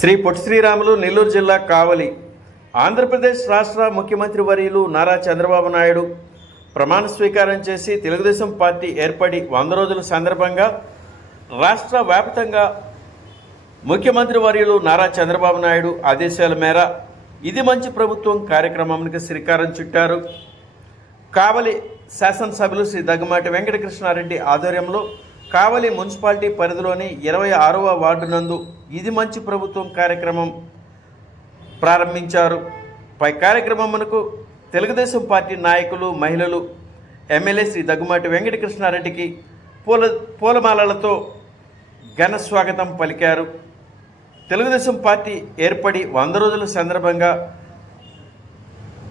శ్రీ పొట్టి శ్రీరాములు నెల్లూరు జిల్లా కావలి. ఆంధ్రప్రదేశ్ రాష్ట్ర ముఖ్యమంత్రి వర్యులు నారా చంద్రబాబు నాయుడు ప్రమాణ స్వీకారం చేసి తెలుగుదేశం పార్టీ ఏర్పడి వంద రోజుల సందర్భంగా రాష్ట్ర వ్యాప్తంగా ముఖ్యమంత్రి వర్యులు నారా చంద్రబాబు నాయుడు ఆదేశాల మేర ఇది మంచి ప్రభుత్వం కార్యక్రమానికి శ్రీకారం చుట్టారు. కావలి శాసనసభ్యులు శ్రీ దగ్గమాటి వెంకటకృష్ణారెడ్డి ఆధ్వర్యంలో కావలి మున్సిపాలిటీ పరిధిలోని ఇరవై ఆరవ వార్డు నందు ఇది మంచి ప్రభుత్వం కార్యక్రమం ప్రారంభించారు. పై కార్యక్రమమునకు తెలుగుదేశం పార్టీ నాయకులు మహిళలు ఎమ్మెల్యే శ్రీ దగ్గుమాటి వెంకటకృష్ణారెడ్డికి పూల పూలమాలలతో ఘన స్వాగతం పలికారు. తెలుగుదేశం పార్టీ ఏర్పడి వంద రోజుల సందర్భంగా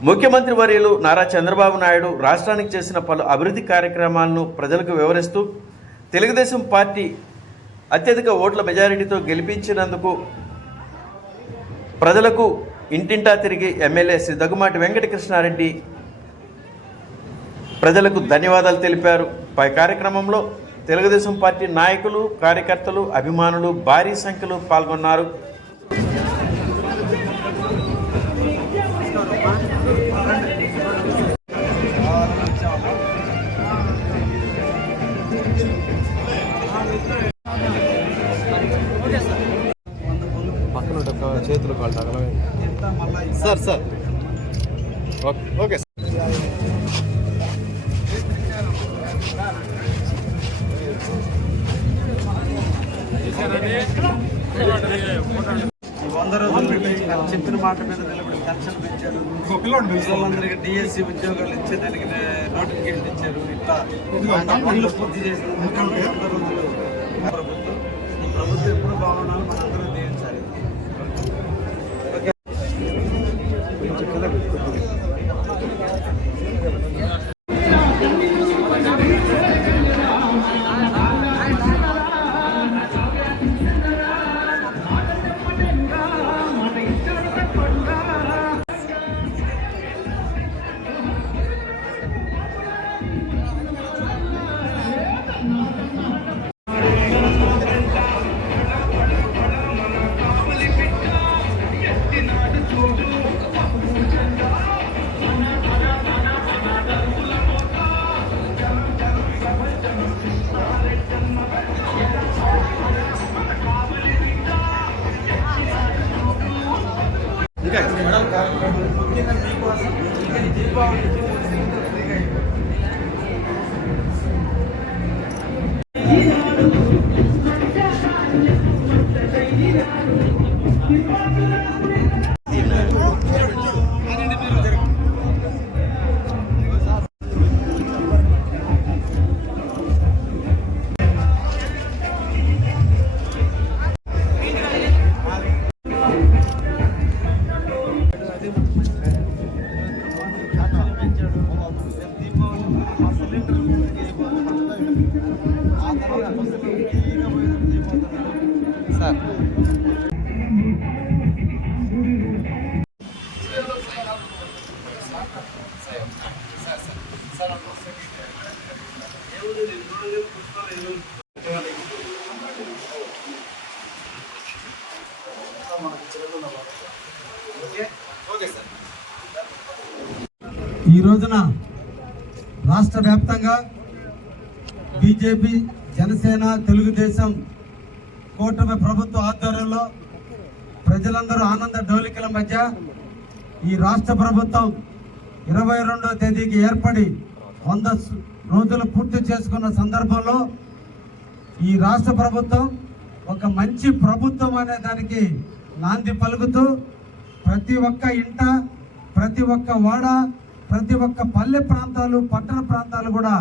ముఖ్యమంత్రి వర్యులు నారా చంద్రబాబు నాయుడు రాష్ట్రానికి చేసిన పలు అభివృద్ధి కార్యక్రమాలను ప్రజలకు వివరిస్తూ తెలుగుదేశం పార్టీ అత్యధిక ఓట్ల మెజారిటీతో గెలిపించినందుకు ప్రజలకు ఇంటింటా తిరిగి ఎమ్మెల్యే శ్రీ దగ్గుమాటి వెంకటకృష్ణారెడ్డి ప్రజలకు ధన్యవాదాలు తెలిపారు. పై కార్యక్రమంలో తెలుగుదేశం పార్టీ నాయకులు కార్యకర్తలు అభిమానులు భారీ సంఖ్యలో పాల్గొన్నారు. Sir sir. Okay okay sir. ఈ వంద రోజులు చెప్పిన మాట మీద నిలబడి పెన్షన్ పెంచారు పిల్లలందరికీ డిఎస్సి ఉద్యోగాలు ఇచ్చేదానికి నోటిఫికేషన్ ఇచ్చారు. ఇట్లా పనులు పూర్తి చేసిన వంద రోజులు సార్. ఈ రోజున రాష్ట్ర వ్యాప్తంగా బీజేపీ జనసేన తెలుగుదేశం కూటమి ప్రభుత్వ ఆధ్వర్యంలో ప్రజలందరూ ఆనంద డోలికల మధ్య ఈ రాష్ట్ర ప్రభుత్వం ఇరవై రెండవ తేదీకి ఏర్పడి వంద రోజులు పూర్తి చేసుకున్న సందర్భంలో ఈ రాష్ట్ర ప్రభుత్వం ఒక మంచి ప్రభుత్వం అనే దానికి నాంది పలుకుతూ ప్రతి ఒక్క ఇంట ప్రతి ఒక్క వాడ ప్రతి ఒక్క పల్లె ప్రాంతాలు పట్టణ ప్రాంతాలు కూడా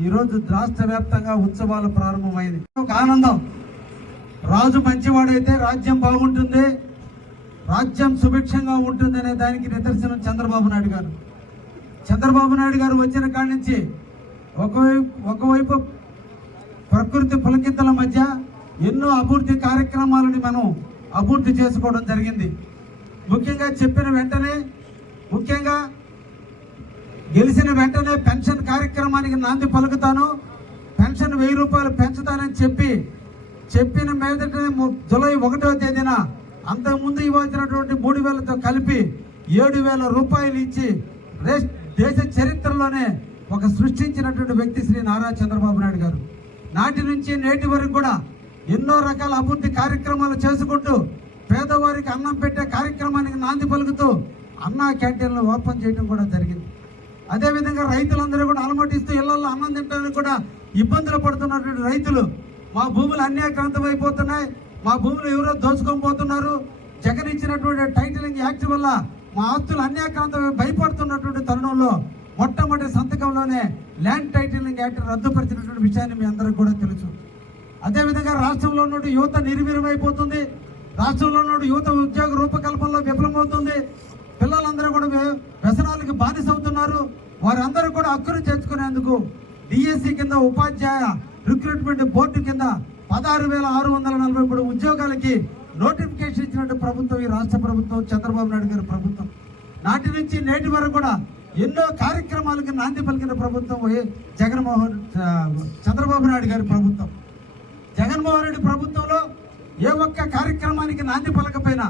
ఈరోజు రాష్ట్ర వ్యాప్తంగా ఉత్సవాలు ప్రారంభమైంది. ఒక ఆనందం. రాజు మంచివాడైతే రాజ్యం బాగుంటుంది రాజ్యం సుభిక్షంగా ఉంటుంది అనే దానికి నిదర్శనం చంద్రబాబు నాయుడు గారు. చంద్రబాబు నాయుడు గారు వచ్చిన కాడి నుంచి ఒకవైపు ఒకవైపు ప్రకృతి పులకింతల మధ్య ఎన్నో అభివృద్ధి కార్యక్రమాలని మనం అభివృద్ధి చేసుకోవడం జరిగింది. ముఖ్యంగా చెప్పిన వెంటనే ముఖ్యంగా గెలిచిన వెంటనే పెన్షన్ కార్యక్రమానికి నాంది పలుకుతాను పెన్షన్ వెయ్యి రూపాయలు పెంచుతానని చెప్పి చెప్పిన మీదటనే జూలై ఒకటో తేదీన అంతకుముందు ఇవ్వాల్సినటువంటి మూడు వేలతో కలిపి ఏడు వేల రూపాయలు ఇచ్చి దేశ చరిత్రలోనే ఒక సృష్టించినటువంటి వ్యక్తి శ్రీ నారా చంద్రబాబు నాయుడు గారు. నాటి నుంచి నేటి వరకు కూడా ఎన్నో రకాల అభివృద్ధి కార్యక్రమాలు చేసుకుంటూ పేదవారికి అన్నం పెట్టే కార్యక్రమానికి నాంది పలుకుతూ అన్నా క్యాంటీన్లు ఓపెన్ చేయడం కూడా జరిగింది. అదేవిధంగా రైతులందరూ కూడా అలమటిస్తూ ఇళ్ళలో అన్నం తినడానికి కూడా ఇబ్బందులు పడుతున్నటువంటి రైతులు మా భూములు అన్యాక్రాంతం అయిపోతున్నాయి మా భూములు ఎవరో దోచుకొని పోతున్నారు. జగన్ ఇచ్చినటువంటి టైటిలింగ్ యాక్ట్ వల్ల మా ఆస్తులు అన్యాక్రాంతం భయపడుతున్నటువంటి తరుణంలో మొట్టమొదటి సంతకంలోనే ల్యాండ్ టైటిలింగ్ యాక్ట్ రద్దుపరిచినటువంటి విషయాన్ని మీ అందరికి కూడా తెలుసు. అదేవిధంగా రాష్ట్రంలో ఉన్న యువత నిర్వీర్యమైపోతుంది. రాష్ట్రంలో ఉన్న యువత ఉద్యోగ రూపకల్పనలో విఫలమవుతుంది. పిల్లలందరూ కూడా వ్యసనాలకి వ్యసనాలకు బానిసవుతున్నారు వారందరూ కూడా హక్కును చేర్చుకునేందుకు డిఎస్సి కింద ఉపాధ్యాయ రిక్రూట్మెంట్ బోర్డు కింద పదహారు వేల ఆరు వందల నలభై మూడు ఉద్యోగాలకి నోటిఫికేషన్ ఇచ్చినట్టు ప్రభుత్వం ఈ రాష్ట్ర ప్రభుత్వం చంద్రబాబు నాయుడు గారి ప్రభుత్వం. నాటి నుంచి నేటి వరకు కూడా ఎన్నో కార్యక్రమాలకి నాంది పలికిన ప్రభుత్వం జగన్మోహన్ చంద్రబాబు నాయుడు గారి ప్రభుత్వం. జగన్మోహన్ రెడ్డి ప్రభుత్వంలో ఏ ఒక్క కార్యక్రమానికి నాంది పలకపోయినా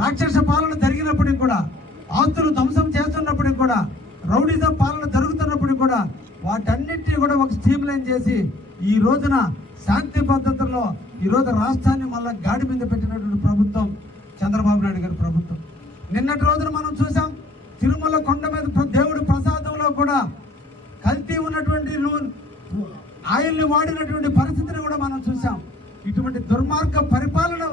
రాక్షస పాలన జరిగినప్పటికి కూడా ఆస్తులు ధ్వంసం చేస్తున్నప్పటికి కూడా రౌడీజం పాలన జరుగుతున్నప్పటికి కూడా వాటన్నిటిని కూడా ఒక స్ట్రీమ్ లైన్ చేసి ఈ రోజున శాంతి భద్రతల్లో ఈ రోజు రాష్ట్రాన్ని మళ్ళా గాడి మీద పెట్టినటువంటి ప్రభుత్వం చంద్రబాబు నాయుడు గారి ప్రభుత్వం. నిన్నటి రోజున మనం చూసాం తిరుమల కొండ మీద దేవుడి ప్రసాదంలో కూడా కల్తీ ఉన్నటువంటి నూ- ఆయిల్ని వాడినటువంటి పరిస్థితిని కూడా మనం చూసాం. ఇటువంటి దుర్మార్గ పరిపాలన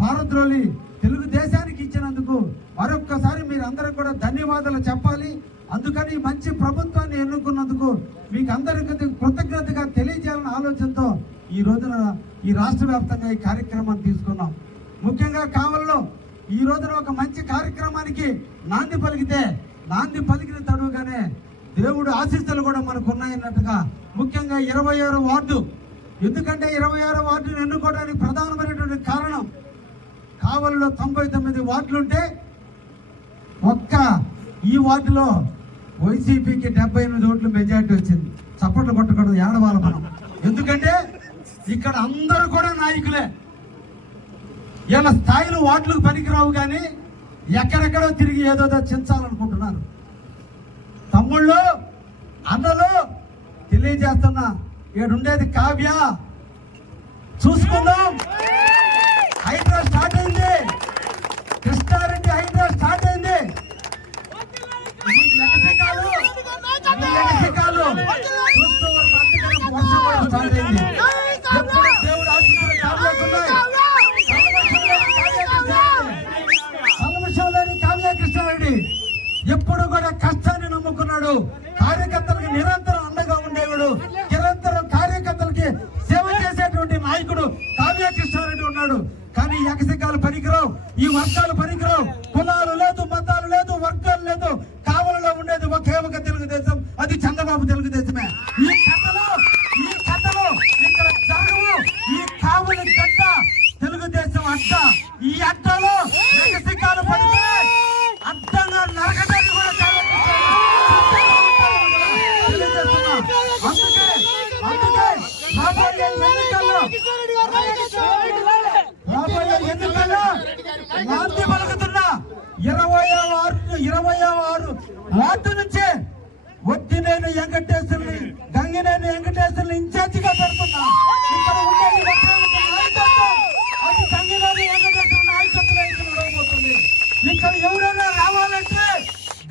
పారద్రోలి తెలుగుదేశానికి ఇచ్చినందుకు మరొక్కసారి మీరు అందరూ కూడా ధన్యవాదాలు చెప్పాలి. అందుకని మంచి ప్రభుత్వాన్ని ఎన్నుకున్నందుకు మీకు అందరికీ కృతజ్ఞతగా తెలియజేయాలన్న ఆలోచనతో ఈ రోజున ఈ రాష్ట్ర వ్యాప్తంగా ఈ కార్యక్రమాన్ని తీసుకున్నాం. ముఖ్యంగా కావల్లో ఈ రోజున ఒక మంచి కార్యక్రమానికి నాంది పలికితే నాంది పలికిన తడువుగానే దేవుడు ఆశీస్సులు కూడా మనకు ఉన్నాయన్నట్టుగా ముఖ్యంగా ఇరవై ఆరు వార్డు. ఎందుకంటే ఇరవై ఆరు వార్డును ఎన్నుకోవడానికి ప్రధానమైనటువంటి కారణం కావలిలో తొంభై తొమ్మిది వార్డులుంటే ఒక్క ఈ వార్డులో వైసీపీకి డెబ్బై ఎనిమిది ఓట్లు మెజార్టీ వచ్చింది. చప్పట్లు కొట్టకూడదు ఏడవాలి మనం. ఎందుకంటే ఇక్కడ అందరూ కూడా నాయకులే. వీళ్ళ స్థాయిలు వార్డులకు పనికిరావు కానీ ఎక్కడెక్కడో తిరిగి ఏదో చించాలనుకుంటున్నారు. తమ్ముళ్ళు అన్నలు తెలియజేస్తున్నా ఈడుండేది కావ్య. చూసుకుందాం. రెడ్డి ఎప్పుడు కూడా కష్టాన్ని నమ్ముకున్నాడు. కార్యకర్తలకు నిరంతరం అండగా ఉండేవాడు. నిరంతరం కార్యకర్తలకి సేవ చేసేటువంటి నాయకుడు కావ్య కృష్ణారెడ్డి ఉన్నాడు. కానీ ఈ ఎకసికాలు పనికిరావు. ఈ వర్గాలు పనికిరావు. కులాలు లేదు మతాలు లేదు వర్గాలు లేదు. కావలలో ఉండేది ఒకే ఒక తెలుగుదేశం. అది చంద్రబాబు తెలుగుదేశమే. ఈ కథలో ఈ కథలో ఇక్కడ జరగవు. ఈ కావలి గడ్డ తెలుగుదేశం అడ్డ. ఈ అడ్డలో ఎన్నికల్లో నాంది పలుకుతున్నా ఇరవై వార్డు ఇరవై ఆరు వార్డు నుంచే వడ్డినేని వెంకటేశ్వరుని గంగినేని వెంకటేశ్వరుని ఇన్ఛార్జిగా పెడుతున్నా. ఇక్కడ నాయకత్వం. అది గంగినేని వెంకటేశ్వర నాయకత్వం ఉండబోతుంది ఇక్కడ ఎవరైనా రావాలంటే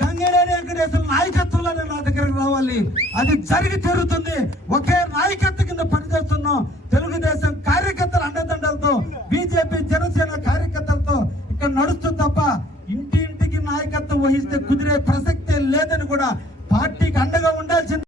గంగినేని వెంకటేశ్వర నాయకత్వంలోనే నా దగ్గరకు రావాలి. అది జరిగి తీరుతుంది. ఒకే నాయకత్వం నడుస్తూ తప్ప ఇంటి ఇంటికి నాయకత్వం వహిస్తే కుదిరే ప్రసక్తే లేదని కూడా పార్టీకి అండగా ఉండాల్సింది.